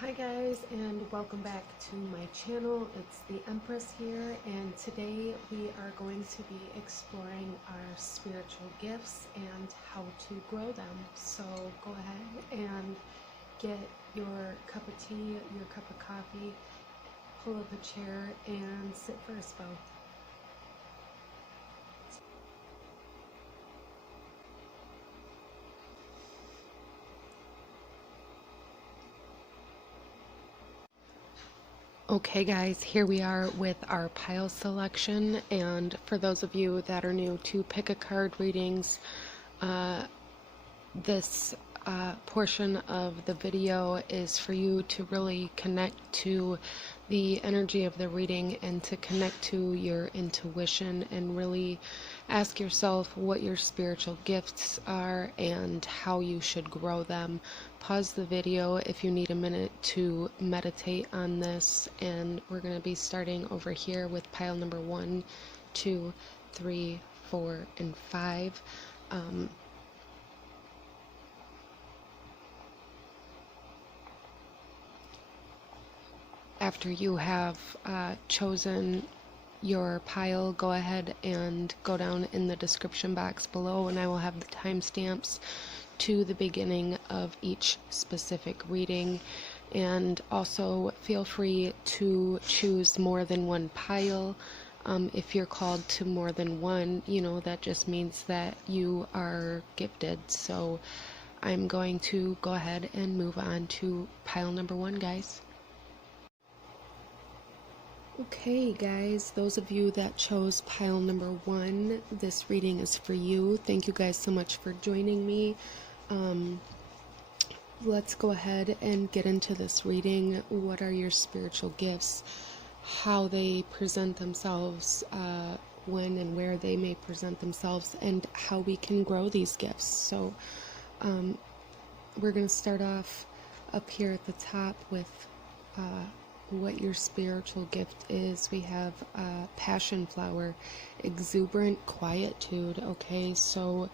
Hi guys, and welcome back to my channel. It's the Empress here, and today we are going to be exploring our spiritual gifts and how to grow them. So go ahead and get your cup of tea, your cup of coffee, pull up a chair, and sit for a spell. Okay guys, here we are with our pile selection, and for those of you that are new to pick a card readings, this portion of the video is for you to really connect to the energy of the reading and to connect to your intuition and really ask yourself what your spiritual gifts are and how you should grow them. Pause the video if you need a minute to meditate on this, and we're going to be starting over here with pile number 1, 2, 3, 4, and 5. After you have chosen your pile, go ahead and go down in the description box below, and I will have the timestamps to the beginning of each specific reading. And also feel free to choose more than one pile. If you're called to more than one, that just means that you are gifted. So I'm going to go ahead and move on to pile number 1, guys. Okay guys, those of you that chose pile number 1, this reading is for you. Thank you guys so much for joining me. Let's go ahead and get into this reading. What are your spiritual gifts? How they present themselves, when and where they may present themselves, and how we can grow these gifts. So we're going to start off up here at the top with what your spiritual gift is. We have passion flower, exuberant quietude. Okay, so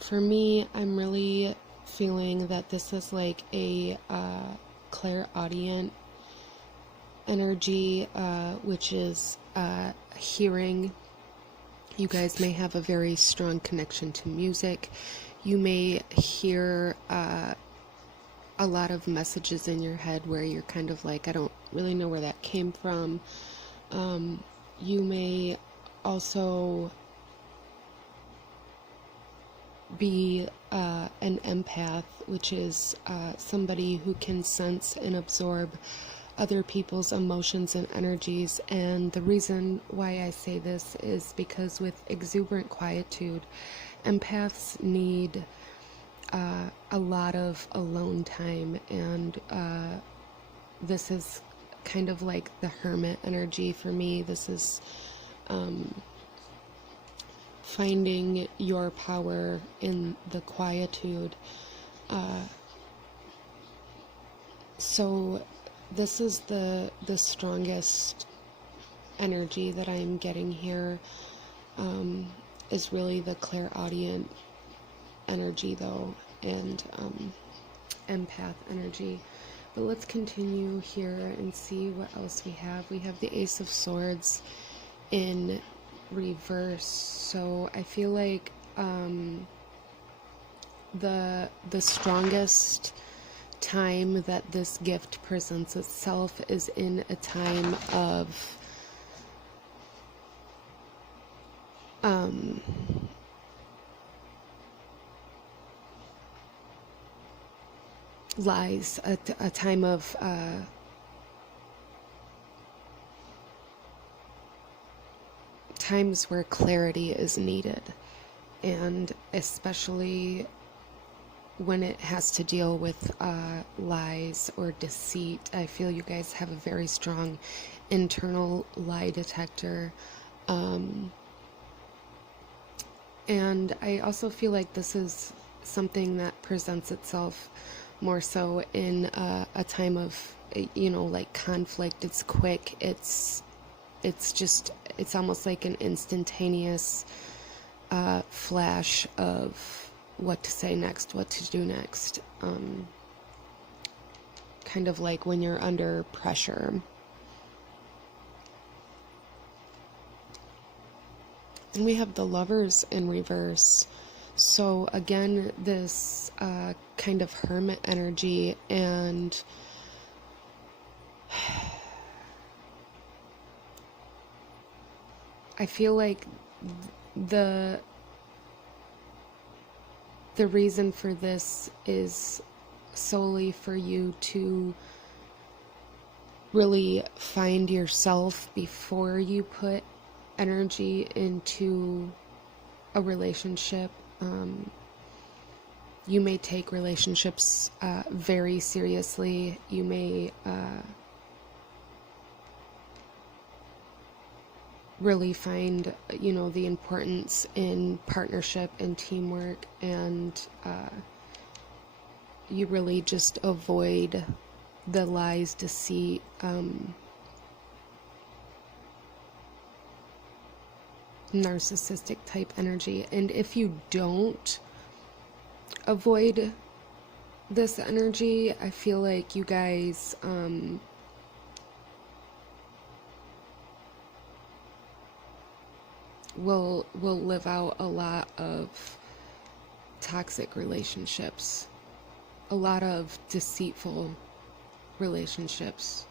for me, I'm really feeling that this is like a clairaudient energy, which is hearing. You guys may have a very strong connection to music. You may hear a lot of messages in your head where you're kind of like, I don't really know where that came from. You may also be an empath, which is somebody who can sense and absorb other people's emotions and energies. And the reason why I say this is because with exuberant quietude, empaths need a lot of alone time, and this is kind of like the hermit energy for me. This is finding your power in the quietude. So this is the strongest energy that I'm getting here, is really the clairaudient energy though, and empath energy. But let's continue here and see what else we have. We have the Ace of Swords in reverse. So I feel like the strongest time that this gift presents itself is in a time of lies, a time of times where clarity is needed, and especially when it has to deal with lies or deceit. I feel you guys have a very strong internal lie detector, and I also feel like this is something that presents itself more so in a time of, like conflict. It's quick, it's almost like an instantaneous flash of what to say next, what to do next. kind of like when you're under pressure. And we have the Lovers in reverse. So again, this kind of hermit energy, and I feel like the reason for this is solely for you to really find yourself before you put energy into a relationship. You may take relationships very seriously. You may really find, the importance in partnership and teamwork, and you really just avoid the lies, deceit, narcissistic type energy. And if you don't avoid this energy, I feel like you guys will live out a lot of toxic relationships, a lot of deceitful relationships,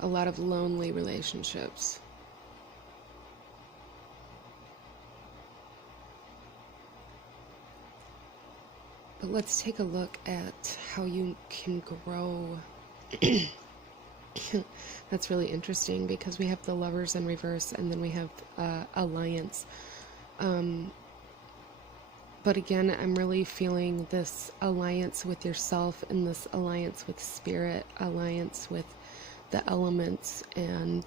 a lot of lonely relationships. But let's take a look at how you can grow. That's really interesting because we have the Lovers in reverse, and then we have Alliance. But again, I'm really feeling this alliance with yourself and this alliance with spirit, alliance with the elements, and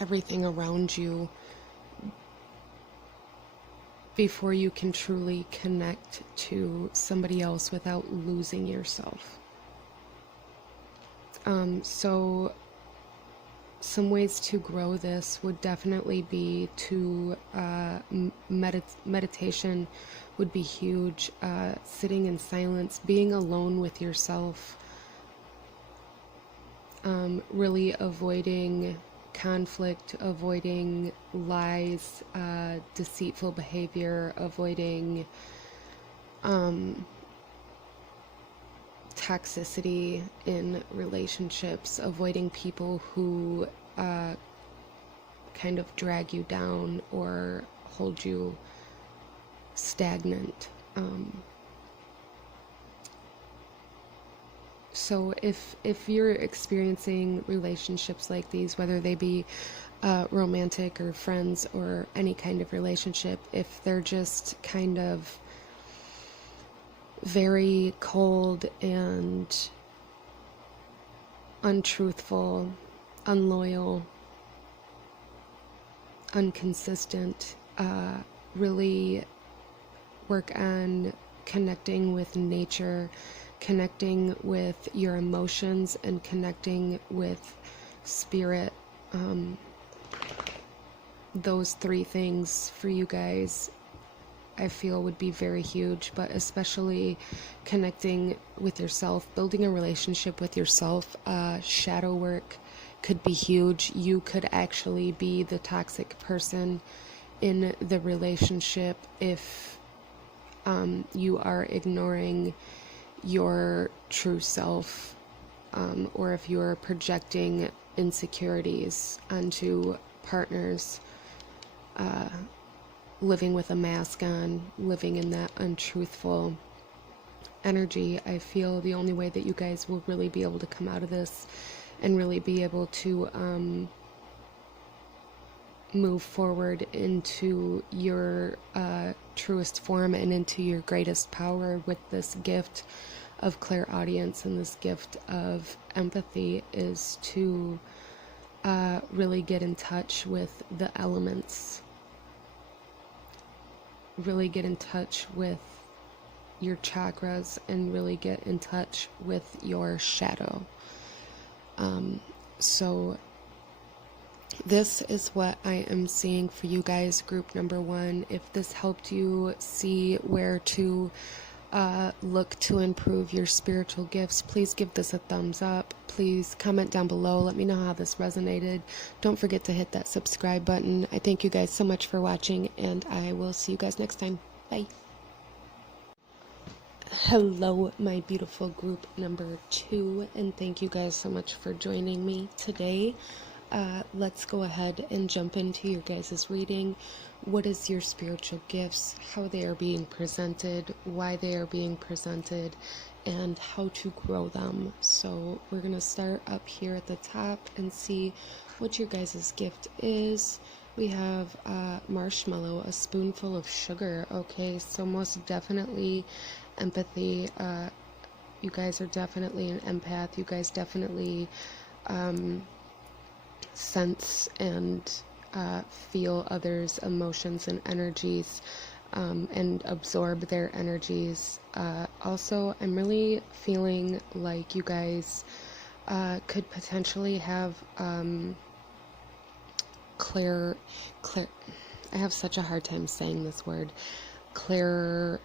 everything around you before you can truly connect to somebody else without losing yourself. So some ways to grow this would definitely be to meditation would be huge. Sitting in silence, being alone with yourself, really avoiding conflict, avoiding lies, deceitful behavior, avoiding toxicity in relationships, avoiding people who kind of drag you down or hold you stagnant. So if you're experiencing relationships like these, whether they be romantic or friends or any kind of relationship, if they're just kind of very cold and untruthful, unloyal, inconsistent, really work on connecting with nature, connecting with your emotions, and connecting with spirit. Those three things for you guys, I feel, would be very huge, but especially connecting with yourself, building a relationship with yourself. Shadow work could be huge. You could actually be the toxic person in the relationship if you are ignoring your true self, or if you're projecting insecurities onto partners, living with a mask on, living in that untruthful energy. I feel the only way that you guys will really be able to come out of this and really be able to move forward into your truest form and into your greatest power with this gift of clairaudience and this gift of empathy is to really get in touch with the elements, really get in touch with your chakras, and really get in touch with your shadow. So this is what I am seeing for you guys, group number 1. If this helped you see where to look to improve your spiritual gifts, please give this a thumbs up. Please comment down below. Let me know how this resonated. Don't forget to hit that subscribe button. I thank you guys so much for watching, and I will see you guys next time. Bye. Hello, my beautiful group number 2, and thank you guys so much for joining me today. Let's go ahead and jump into your guys' reading. What is your spiritual gifts, how they are being presented, why they are being presented, and how to grow them. So we're going to start up here at the top and see what your guys' gift is. We have marshmallow, a spoonful of sugar. Okay, so most definitely empathy. You guys are definitely an empath. You guys definitely sense and feel others' emotions and energies, and absorb their energies. Also, I'm really feeling like you guys could potentially have I have such a hard time saying this word, clairalience,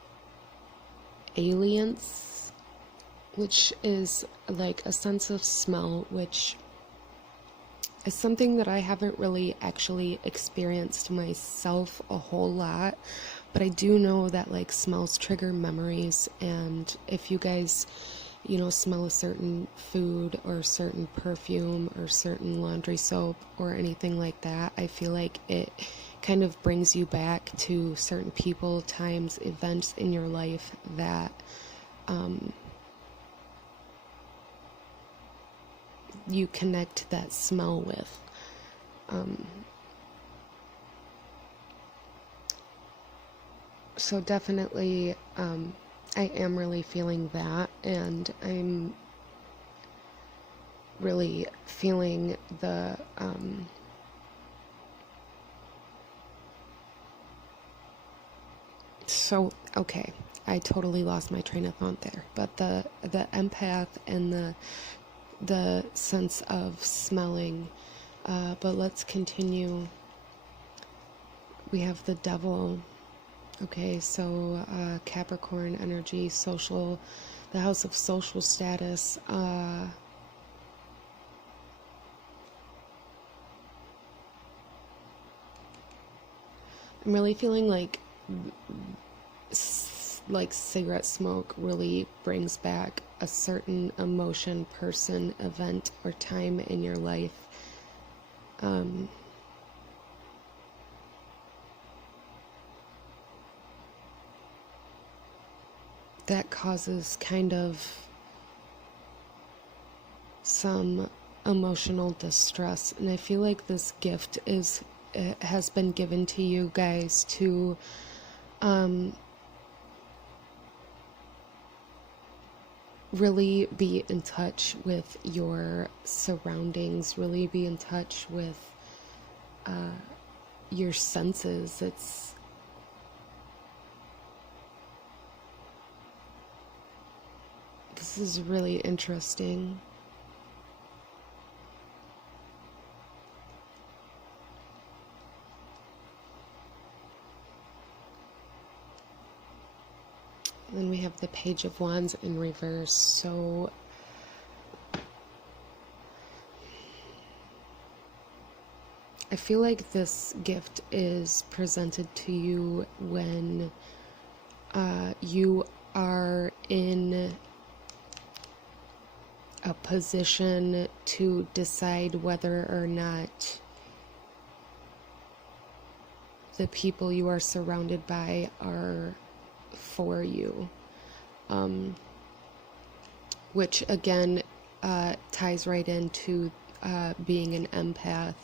which is like a sense of smell, which is something that I haven't really actually experienced myself a whole lot, but I do know that like smells trigger memories, and if you guys, you know, smell a certain food or certain perfume or certain laundry soap or anything like that, I feel like it kind of brings you back to certain people, times, events in your life that you connect that smell with. So definitely, I am really feeling that, and I'm really feeling the okay, I totally lost my train of thought there, but the empath and the sense of smelling, but let's continue. We have the devil. Okay, so Capricorn energy, social, the house of social status. I'm really feeling like cigarette smoke really brings back a certain emotion, person, event, or time in your life. That causes kind of some emotional distress, and I feel like this gift has been given to you guys to really be in touch with your surroundings, really be in touch with your senses. This is really interesting. Then we have the Page of Wands in reverse. So I feel like this gift is presented to you when you are in a position to decide whether or not the people you are surrounded by are for you, which again ties right into being an empath.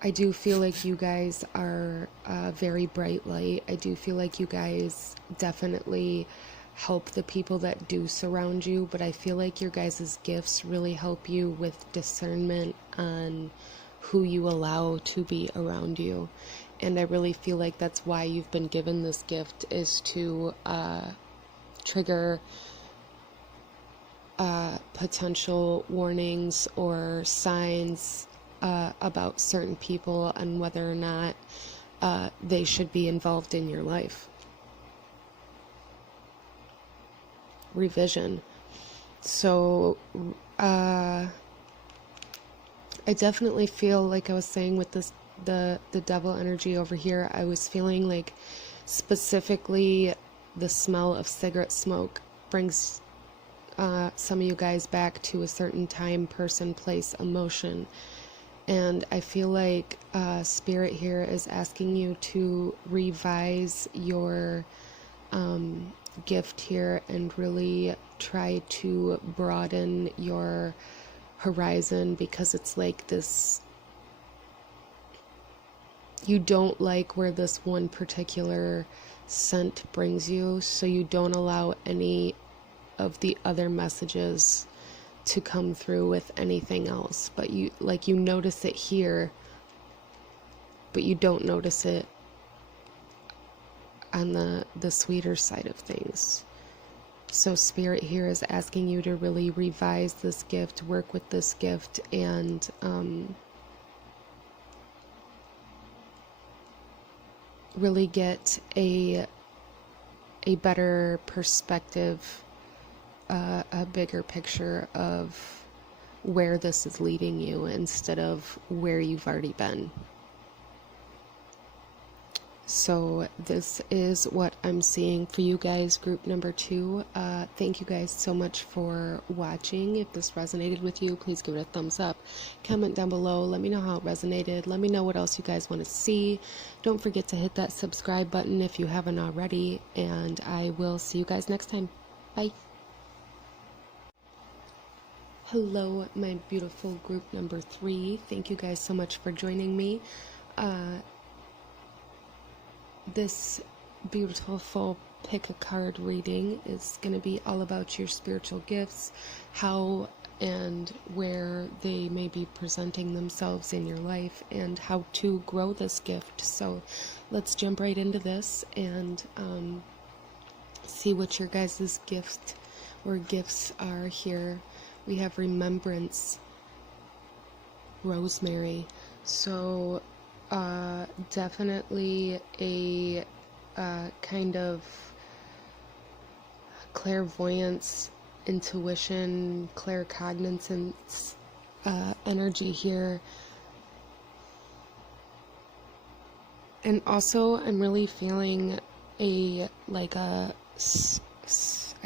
I do feel like you guys are very bright light. I do feel like you guys definitely help the people that do surround you, but I feel like your guys' gifts really help you with discernment on who you allow to be around you. And I really feel like that's why you've been given this gift, is to trigger potential warnings or signs about certain people, and whether or not they should be involved in your life. Revision. So, I definitely feel like I was saying with this, the devil energy over here, I was feeling like specifically the smell of cigarette smoke brings some of you guys back to a certain time, person, place, emotion. And I feel like Spirit here is asking you to revise your gift here and really try to broaden your horizon, because it's like this, you don't like where this one particular scent brings you, so you don't allow any of the other messages to come through with anything else. But you notice it here, but you don't notice it on the sweeter side of things. So Spirit here is asking you to really revise this gift, work with this gift, and really get a better perspective, a bigger picture of where this is leading you instead of where you've already been. So this is what I'm seeing for you guys, group number 2. Thank you guys so much for watching. If this resonated with you, please give it a thumbs up. Comment down below. Let me know how it resonated. Let me know what else you guys want to see. Don't forget to hit that subscribe button if you haven't already. And I will see you guys next time. Bye. Hello, my beautiful group number 3. Thank you guys so much for joining me. This beautiful pick a card reading is going to be all about your spiritual gifts, how and where they may be presenting themselves in your life, and how to grow this gift. So let's jump right into this and see what your guys' gift or gifts are here. We have Remembrance, Rosemary. So definitely a kind of clairvoyance, intuition, claircognizance energy here. And also I'm really feeling I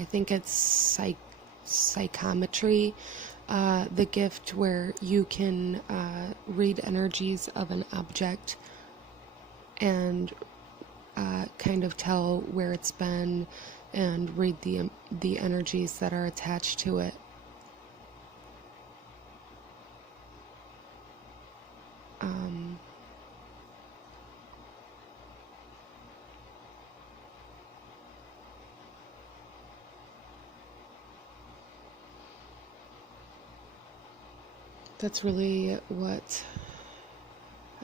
think it's psychometry, the gift where you can read energies of an object and kind of tell where it's been and read the energies that are attached to it. That's really what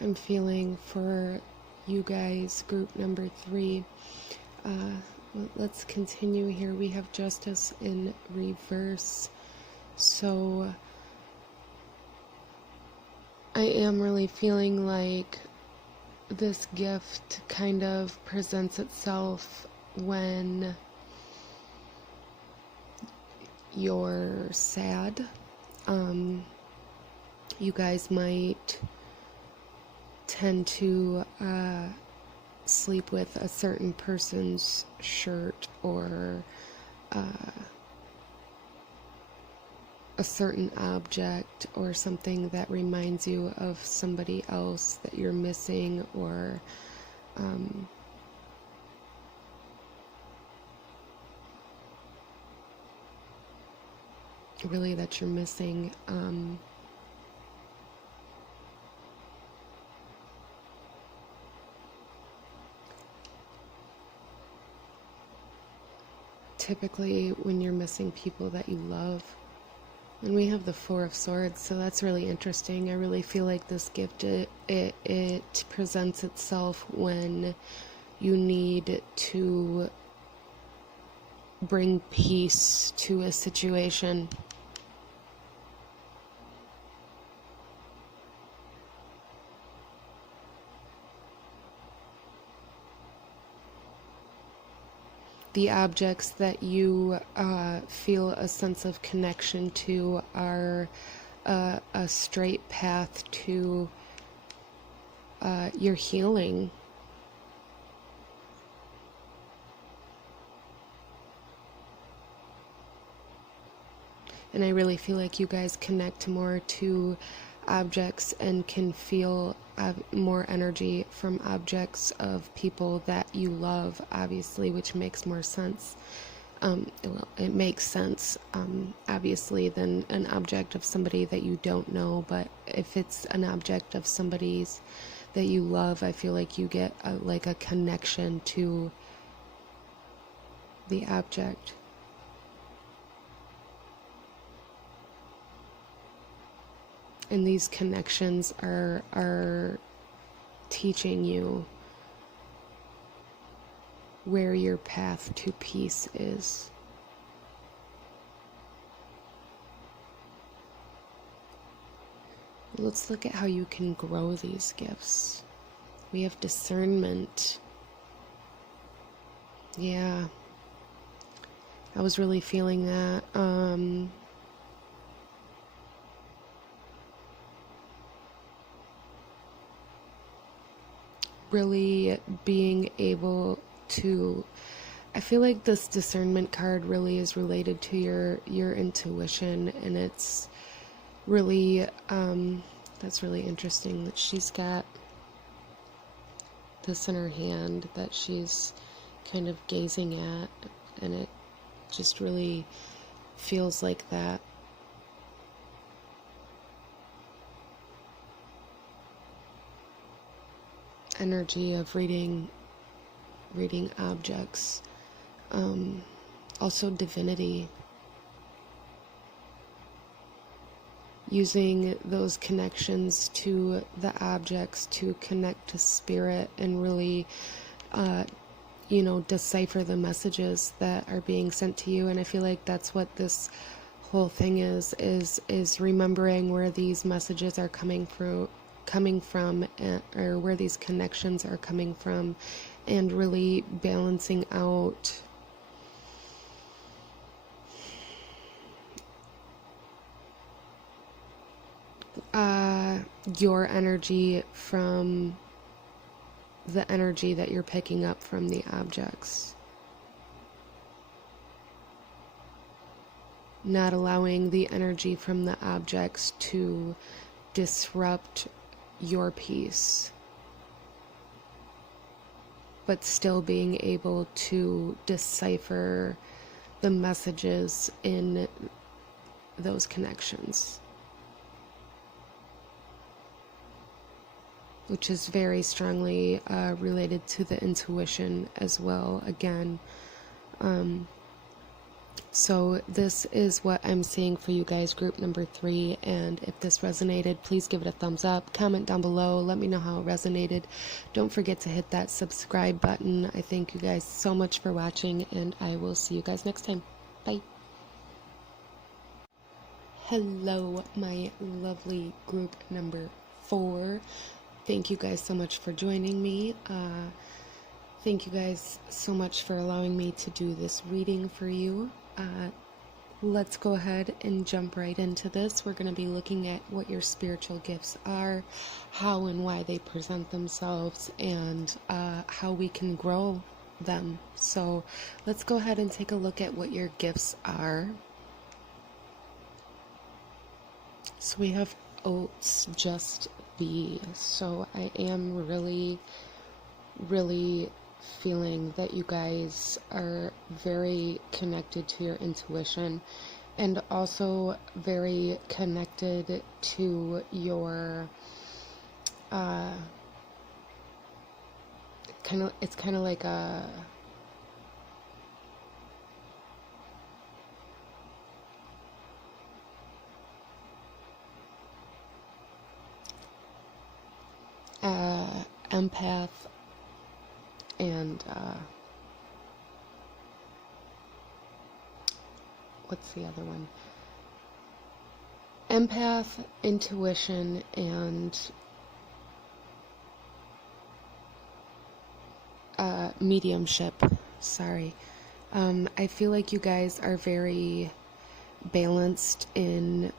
I'm feeling for you guys, group number 3. Let's continue here. We have Justice in reverse. So I am really feeling like this gift kind of presents itself when you're sad. You guys might tend to sleep with a certain person's shirt or a certain object or something that reminds you of somebody else that you're missing, or really that you're missing. Typically when you're missing people that you love. And we have the 4 of Swords, so that's really interesting. I really feel like this gift, it presents itself when you need to bring peace to a situation. the objects that you feel a sense of connection to are a straight path to your healing. And I really feel like you guys connect more to objects and can feel more energy from objects of people that you love, obviously, which makes more sense. Well, it makes sense, obviously, than an object of somebody that you don't know. But if it's an object of somebody's that you love, I feel like you get like a connection to the object. And these connections are teaching you where your path to peace is. Let's look at how you can grow these gifts. We have discernment. Yeah. I was really feeling that. Really being able to, I feel like this discernment card really is related to your intuition, and it's really that's really interesting that she's got this in her hand that she's kind of gazing at, and it just really feels like that. Energy of reading objects, also divinity, using those connections to the objects to connect to spirit and really decipher the messages that are being sent to you. And I feel like that's what this whole thing is remembering where these messages are coming from, or where these connections are coming from, and really balancing out your energy from the energy that you're picking up from the objects. Not allowing the energy from the objects to disrupt your peace, but still being able to decipher the messages in those connections, which is very strongly related to the intuition as well, again. So this is what I'm seeing for you guys, group number 3, and if this resonated, please give it a thumbs up, comment down below, let me know how it resonated. Don't forget to hit that subscribe button. I thank you guys so much for watching, and I will see you guys next time. Bye. Hello, my lovely group number 4. Thank you guys so much for joining me. Thank you guys so much for allowing me to do this reading for you. Let's go ahead and jump right into this. We're going to be looking at what your spiritual gifts are, how and why they present themselves, and how we can grow them. So let's go ahead and take a look at what your gifts are. So we have oats, just be. So I am really feeling that you guys are very connected to your intuition, and also very connected to your it's kind of like a empath and what's the other one? Empath, intuition, and mediumship. Sorry. I feel like you guys are very balanced in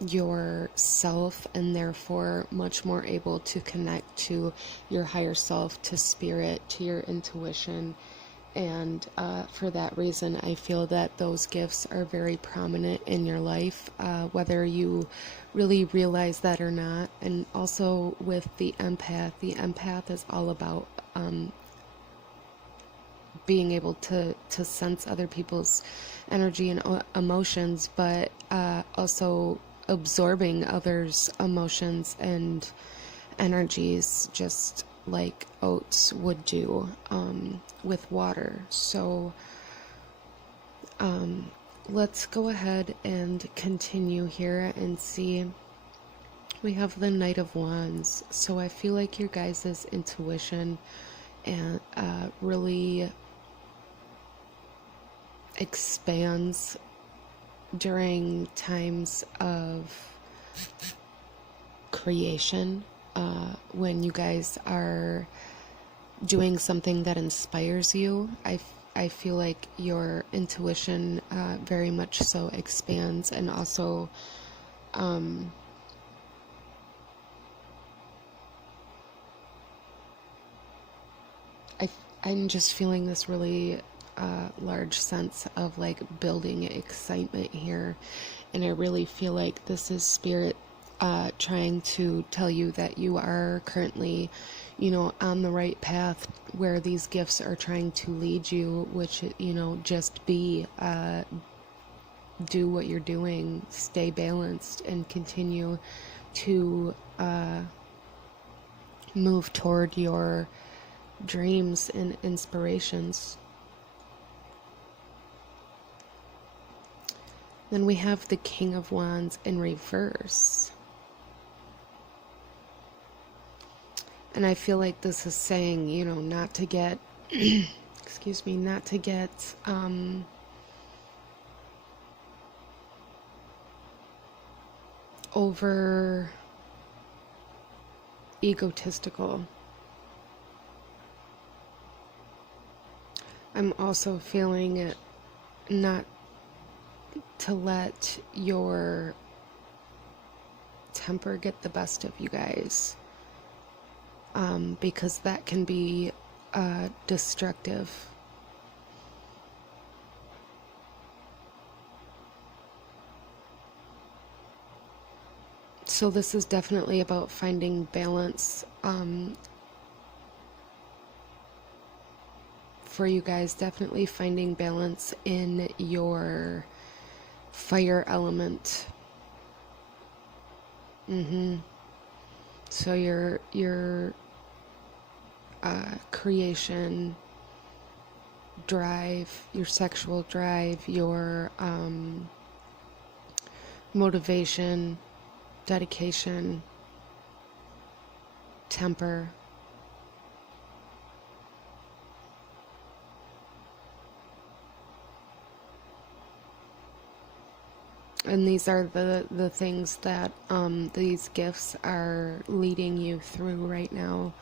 yourself, and therefore much more able to connect to your higher self, to spirit, to your intuition. And for that reason, I feel that those gifts are very prominent in your life, whether you really realize that or not. And also with the empath is all about being able to sense other people's energy and emotions, but also absorbing others' emotions and energies, just like oats would do with water. So let's go ahead and continue here and see. We have the Knight of Wands. So I feel like your guys' intuition and really expands during times of creation, when you guys are doing something that inspires you. I feel like your intuition very much so expands, and also I'm just feeling this really large sense of like building excitement here, and I really feel like this is spirit trying to tell you that you are currently, on the right path where these gifts are trying to lead you, which, just do what you're doing, stay balanced, and continue to move toward your dreams and inspirations. Then we have the King of Wands in reverse. And I feel like this is saying, not to get, excuse me, not to get over egotistical. I'm also feeling it not to let your temper get the best of you guys, because that can be destructive. So this is definitely about finding balance for you guys, definitely finding balance in your fire element. So your creation drive, your sexual drive, your motivation, dedication, temper. And these are the things that these gifts are leading you through right now,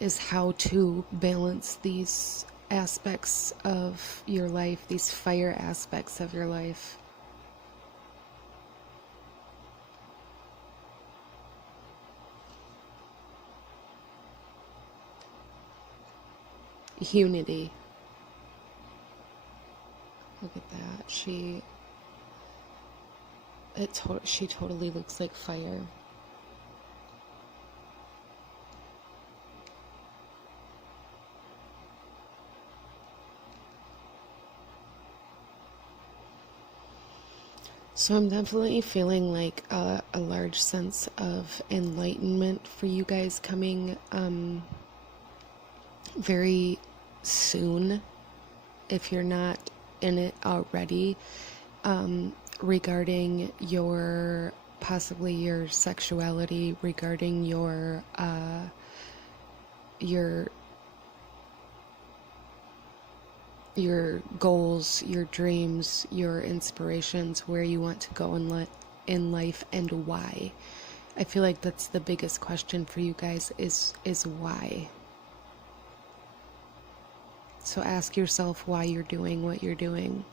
is how to balance these aspects of your life, these fire aspects of your life. Unity. Look at that. She totally looks like fire. So I'm definitely feeling like a large sense of enlightenment for you guys coming very soon, if you're not in it already, regarding possibly your sexuality, regarding your goals, your dreams, your inspirations, where you want to go in life, and why. I feel like that's the biggest question for you guys is why. So ask yourself why you're doing what you're doing.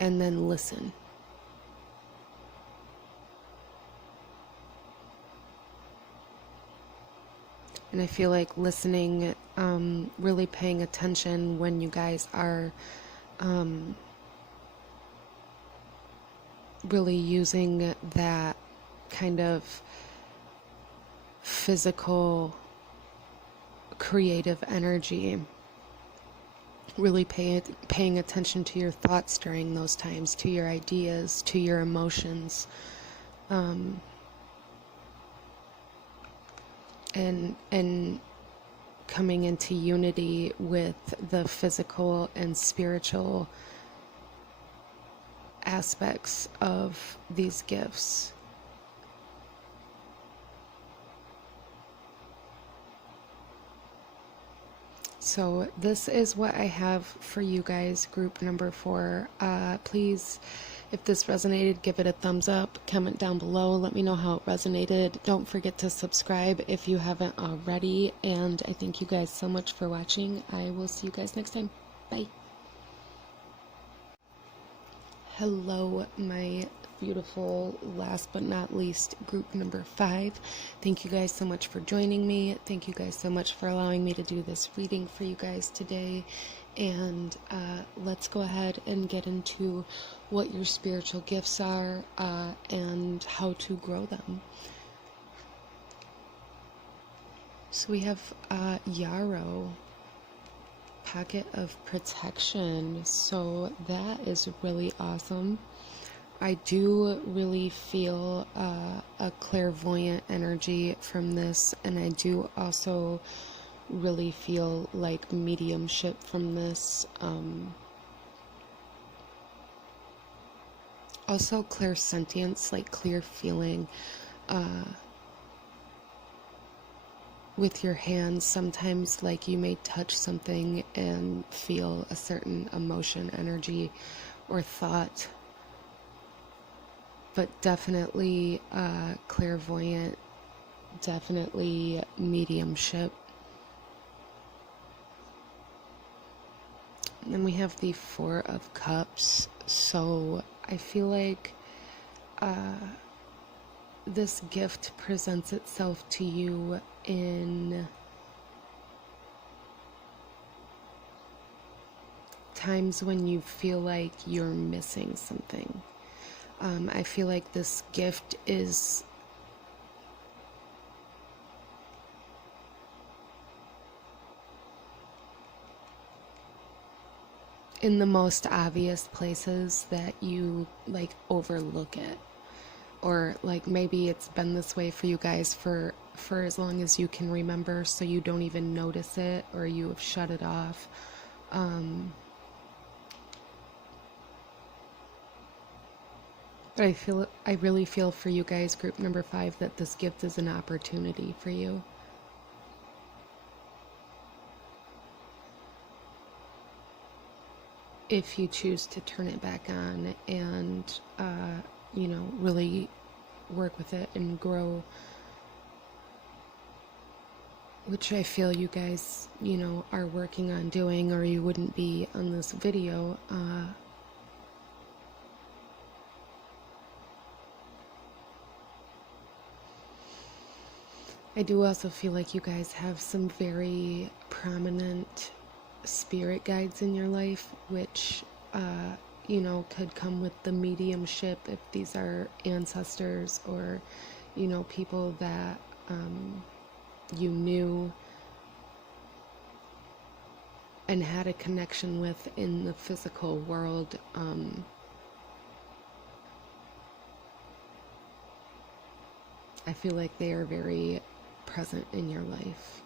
And then listen. And I feel like listening, really paying attention when you guys are really using that kind of physical, creative energy. Really paying attention to your thoughts during those times, to your ideas, to your emotions. And coming into unity with the physical and spiritual aspects of these gifts. So this is what I have for you guys, group number 4. Please, if this resonated, give it a thumbs up, comment down below, let me know how it resonated. Don't forget to subscribe if you haven't already, and I thank you guys so much for watching. I will see you guys next time. Bye. Hello, my beautiful, last but not least, group number 5. Thank you guys so much for joining me. Thank you guys so much for allowing me to do this reading for you guys today. And let's go ahead and get into what your spiritual gifts are and how to grow them. So we have Yarrow. Packet of protection. So that is really awesome. I do really feel a clairvoyant energy from this, and I do also really feel like mediumship from this. Also clairsentience, like clear feeling with your hands. Sometimes, like, you may touch something and feel a certain emotion, energy, or thought. But definitely clairvoyant, definitely mediumship. And then we have the 4 of Cups. So I feel like this gift presents itself to you in times when you feel like you're missing something. I feel like this gift is in the most obvious places that you like overlook it. Or like maybe it's been this way for you guys for as long as you can remember, so you don't even notice it, or you have shut it off. But I really feel for you guys, group number 5, that this gift is an opportunity for you. If you choose to turn it back on and, you know, really work with it and grow, which I feel you guys, you know, are working on doing, or you wouldn't be on this video. I do also feel like you guys have some very prominent spirit guides in your life, which, you know, could come with the mediumship if these are ancestors or, you know, people that you knew and had a connection with in the physical world. I feel like they are very present in your life.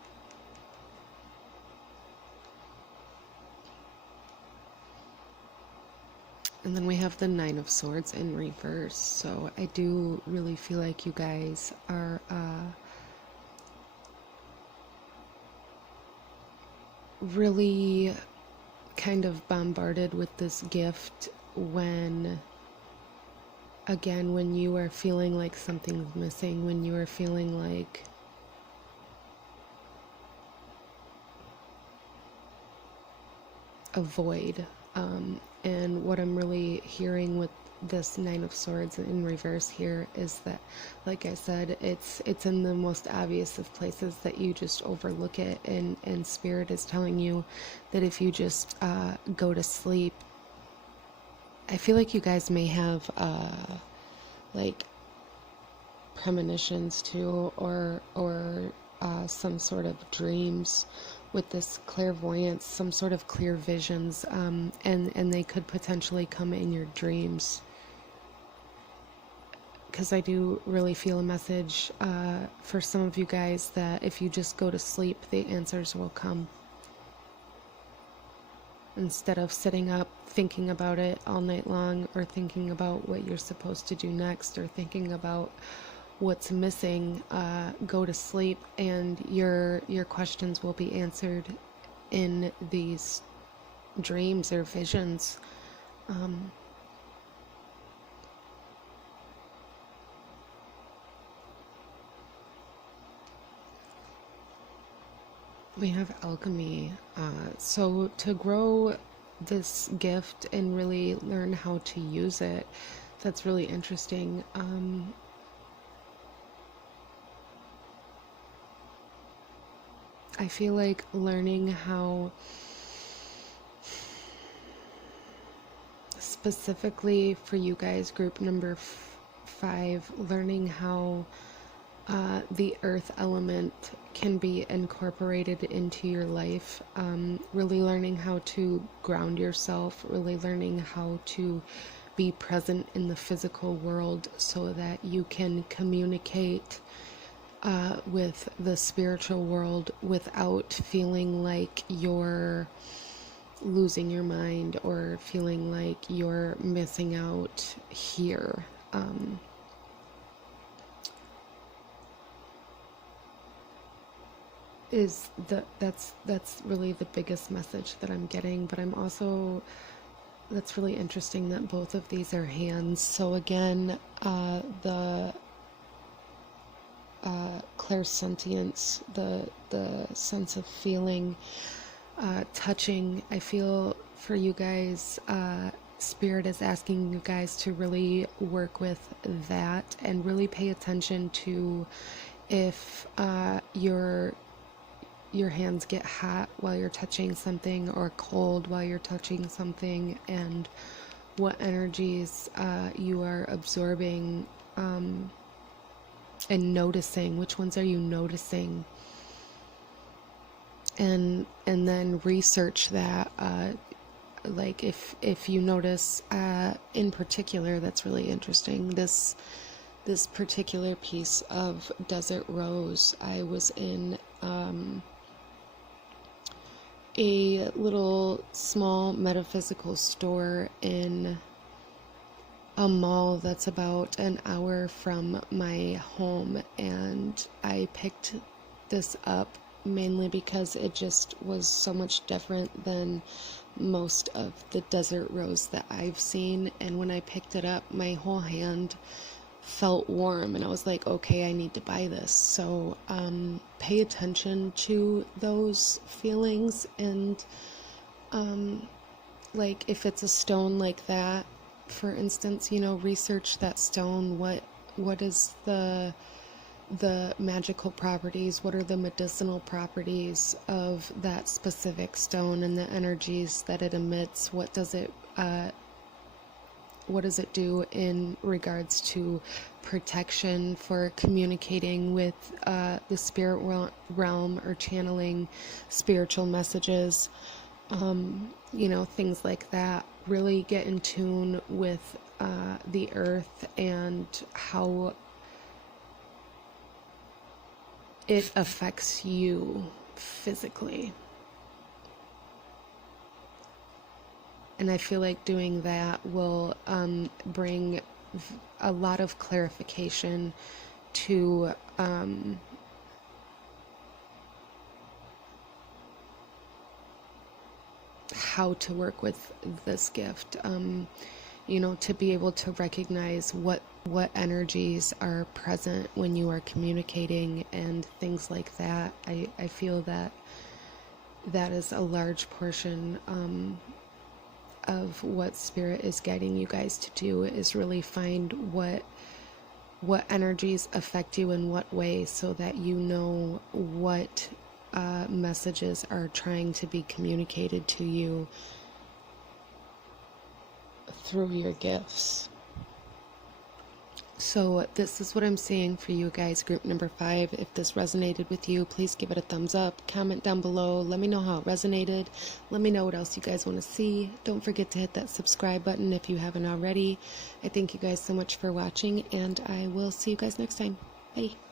And then we have the 9 of Swords in reverse. So I do really feel like you guys are really kind of bombarded with this gift when, again, when you are feeling like something's missing, when you are feeling like avoid. And what I'm really hearing with this Nine of Swords in reverse here is that, like I said, it's in the most obvious of places that you just overlook it, and Spirit is telling you that if you just go to sleep. I feel like you guys may have like premonitions too, or some sort of dreams with this clairvoyance, some sort of clear visions, and they could potentially come in your dreams. Because I do really feel a message for some of you guys that if you just go to sleep, the answers will come. Instead of sitting up thinking about it all night long, or thinking about what you're supposed to do next, or thinking about what's missing, go to sleep, and your questions will be answered in these dreams or visions. We have alchemy. So to grow this gift and really learn how to use it, that's really interesting. I feel like learning how, specifically for you guys, group number 5, learning how the earth element can be incorporated into your life, really learning how to ground yourself, really learning how to be present in the physical world so that you can communicate with the spiritual world without feeling like you're losing your mind or feeling like you're missing out here. That's really the biggest message that I'm getting, but I'm also, that's really interesting that both of these are hands. So again, the clairsentience, the sense of feeling, touching. I feel for you guys, Spirit is asking you guys to really work with that and really pay attention to if your hands get hot while you're touching something, or cold while you're touching something, and what energies you are absorbing, and noticing. Which ones are you noticing? And then research that. Like if you notice in particular, that's really interesting, this particular piece of desert rose. I was in a little small metaphysical store in a mall that's about an hour from my home, and I picked this up mainly because it just was so much different than most of the desert rose that I've seen. And when I picked it up, my whole hand felt warm, and I was like, okay, I need to buy this. So pay attention to those feelings, and like if it's a stone like that, for instance, research that stone. What is the magical properties, what are the medicinal properties of that specific stone and the energies that it emits? What does it do in regards to protection, for communicating with the spirit realm, or channeling spiritual messages, things like that. Really get in tune with the earth and how it affects you physically. And I feel like doing that will bring a lot of clarification to how to work with this gift, to be able to recognize what energies are present when you are communicating and things like that. I feel that that is a large portion of what Spirit is guiding you guys to do, is really find what energies affect you in what way, so that you know what messages are trying to be communicated to you through your gifts. So this is what I'm seeing for you guys, group number 5. If this resonated with you, please give it a thumbs up, comment down below, let me know how it resonated, let me know what else you guys want to see. Don't forget to hit that subscribe button if you haven't already. I thank you guys so much for watching, and I will see you guys next time. Bye.